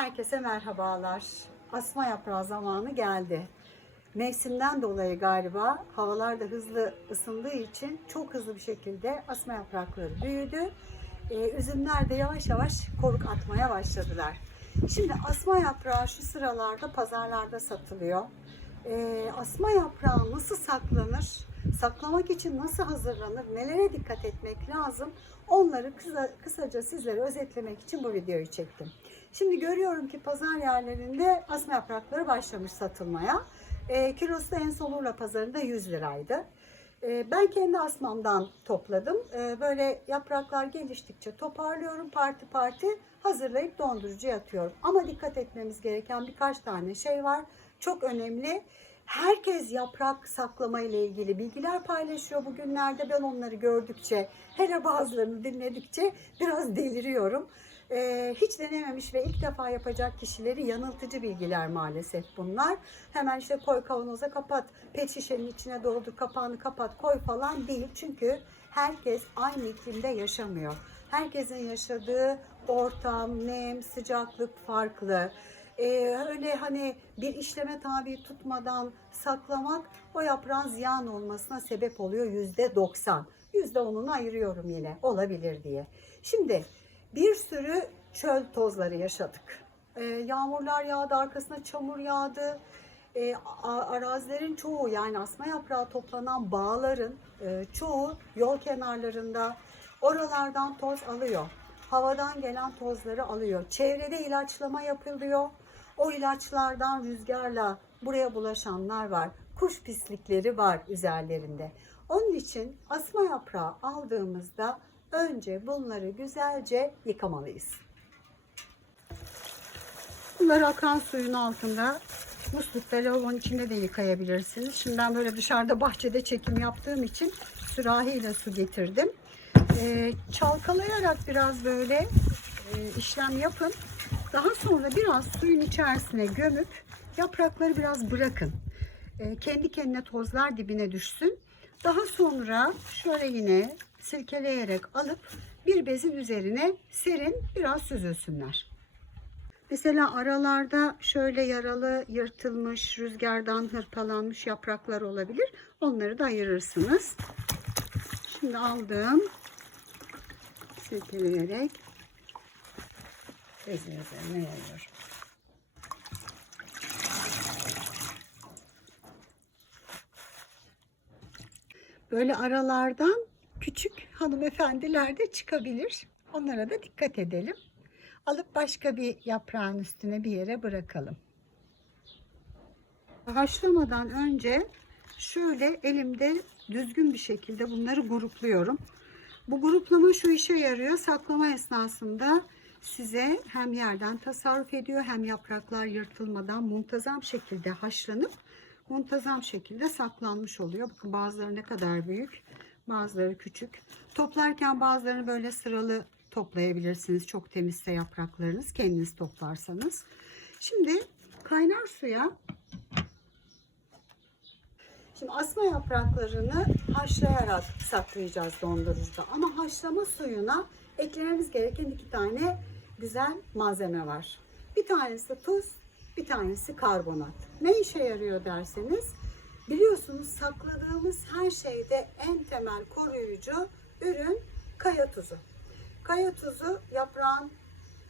Herkese merhabalar. Asma yaprağı zamanı geldi. Mevsimden dolayı galiba havalar da hızlı ısındığı için çok hızlı bir şekilde asma yaprakları büyüdü. Ee, üzümler de yavaş yavaş koruk atmaya başladılar. Şimdi asma yaprağı şu sıralarda pazarlarda satılıyor. Ee, asma yaprağı nasıl saklanır? Saklamak için nasıl hazırlanır? Nelere dikkat etmek lazım? Onları kısa, kısaca sizlere özetlemek için bu videoyu çektim. Şimdi görüyorum ki pazar yerlerinde asma yaprakları başlamış satılmaya. E, kilosu en son Urla pazarında 100 liraydı. E, ben kendi asmamdan topladım. E, böyle yapraklar geliştikçe toparlıyorum parti parti hazırlayıp dondurucuya atıyorum. Ama dikkat etmemiz gereken birkaç tane şey var. Çok önemli. Herkes yaprak saklama ile ilgili bilgiler paylaşıyor bugünlerde. Ben onları gördükçe, hele bazılarını dinledikçe biraz deliriyorum. Ee, hiç denememiş ve ilk defa yapacak kişileri yanıltıcı bilgiler maalesef bunlar. Hemen işte koy kavanoza kapat, pet şişenin içine doldur, kapağını kapat, koy falan değil. Çünkü herkes aynı iklimde yaşamıyor. Herkesin yaşadığı ortam, nem, sıcaklık farklı. Ee, öyle hani bir işleme tabi tutmadan saklamak o yaprağın ziyan olmasına sebep oluyor yüzde doksan. Yüzde onunu ayırıyorum yine olabilir diye. Şimdi bir sürü çöl tozları yaşadık. Ee, yağmurlar yağdı, arkasına çamur yağdı. A- arazilerin çoğu yani asma yaprağı toplanan bağların e, çoğu yol kenarlarında oralardan toz alıyor. Havadan gelen tozları alıyor. Çevrede ilaçlama yapılıyor. O ilaçlardan rüzgarla buraya bulaşanlar var. Kuş pislikleri var üzerlerinde. Onun için asma yaprağı aldığımızda önce bunları güzelce yıkamalıyız. Bunları akan suyun altında muslukta lavabonun içinde de yıkayabilirsiniz. Şimdi ben böyle dışarıda bahçede çekim yaptığım için sürahiyle su getirdim. Ee, çalkalayarak biraz böyle e, işlem yapın. Daha sonra biraz suyun içerisine gömüp yaprakları biraz bırakın. Ee, kendi kendine tozlar dibine düşsün. Daha sonra şöyle yine silkeleyerek alıp bir bezin üzerine serin biraz süzülsünler. Mesela aralarda şöyle yaralı, yırtılmış, rüzgardan hırpalanmış yapraklar olabilir. Onları da ayırırsınız. Şimdi aldım. Silkeleyerek bezin üzerine yayıyorum. Böyle aralardan küçük hanımefendiler de çıkabilir. Onlara da dikkat edelim. Alıp başka bir yaprağın üstüne bir yere bırakalım. Haşlamadan önce şöyle elimde düzgün bir şekilde bunları grupluyorum. Bu gruplama şu işe yarıyor. Saklama esnasında size hem yerden tasarruf ediyor hem yapraklar yırtılmadan muntazam şekilde haşlanıp muntazam şekilde saklanmış oluyor. Bakın bazıları ne kadar büyük, bazıları küçük. Toplarken bazılarını böyle sıralı toplayabilirsiniz. Çok temizse yapraklarınız kendiniz toplarsanız. Şimdi kaynar suya Şimdi asma yapraklarını haşlayarak saklayacağız dondurucuda. Ama haşlama suyuna eklememiz gereken iki tane güzel malzeme var. Bir tanesi tuz, bir tanesi karbonat. Ne işe yarıyor derseniz, biliyorsunuz sakladığımız her şeyde en temel koruyucu ürün kaya tuzu. Kaya tuzu yaprağın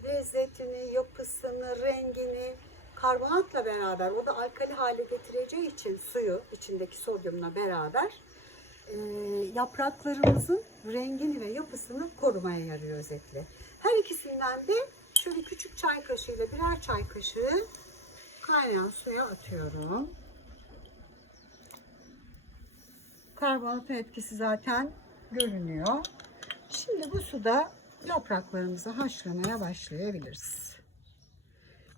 lezzetini, yapısını, rengini karbonatla beraber o da alkali hale getireceği için suyu içindeki sodyumla beraber yapraklarımızın rengini ve yapısını korumaya yarıyor özetle. Her ikisinden de şöyle küçük çay kaşığıyla birer çay kaşığı kaynayan suya atıyorum. Karbonatın etkisi zaten görünüyor. Şimdi bu suda yapraklarımızı haşlamaya başlayabiliriz.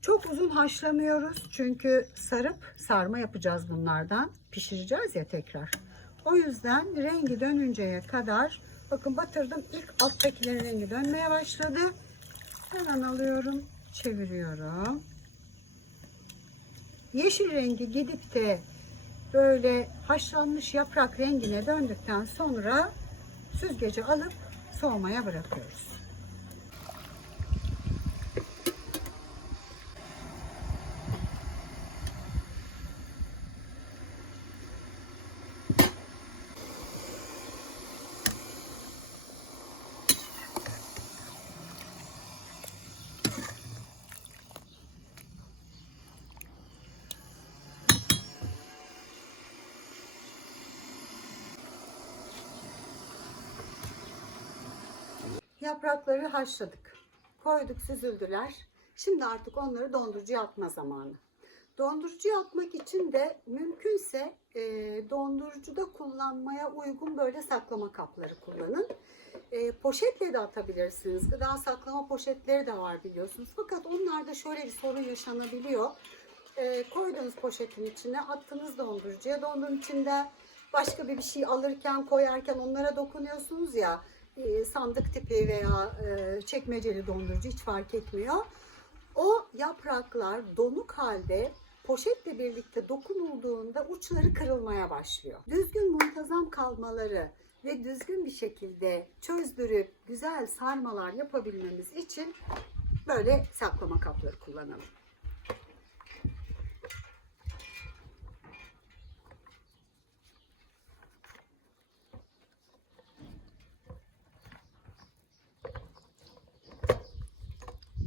Çok uzun haşlamıyoruz çünkü sarıp sarma yapacağız bunlardan. Pişireceğiz ya tekrar. O yüzden rengi dönünceye kadar bakın batırdım ilk alttakilerin rengi dönmeye başladı. Hemen alıyorum, çeviriyorum. Yeşil rengi gidip de böyle haşlanmış yaprak rengine döndükten sonra süzgeci alıp soğumaya bırakıyoruz. Yaprakları haşladık. Koyduk süzüldüler. Şimdi artık onları dondurucuya atma zamanı. Dondurucuya atmak için de mümkünse e, dondurucuda kullanmaya uygun böyle saklama kapları kullanın. E, poşetle de atabilirsiniz. Gıda saklama poşetleri de var biliyorsunuz. Fakat onlarda şöyle bir sorun yaşanabiliyor. E, koyduğunuz poşetin içine attınız dondurucuya. Dondurucunun içinde başka bir bir şey alırken koyarken onlara dokunuyorsunuz ya e, sandık tipi veya e, çekmeceli dondurucu hiç fark etmiyor. O yapraklar donuk halde poşetle birlikte dokunulduğunda uçları kırılmaya başlıyor. Düzgün muntazam kalmaları ve düzgün bir şekilde çözdürüp güzel sarmalar yapabilmemiz için böyle saklama kapları kullanalım.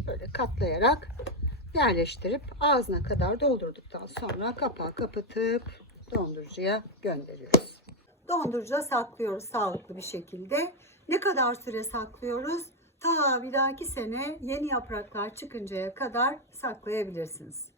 Böyle katlayarak yerleştirip ağzına kadar doldurduktan sonra kapağı kapatıp dondurucuya gönderiyoruz. Dondurucuda saklıyoruz sağlıklı bir şekilde. Ne kadar süre saklıyoruz? Ta bir dahaki sene yeni yapraklar çıkıncaya kadar saklayabilirsiniz.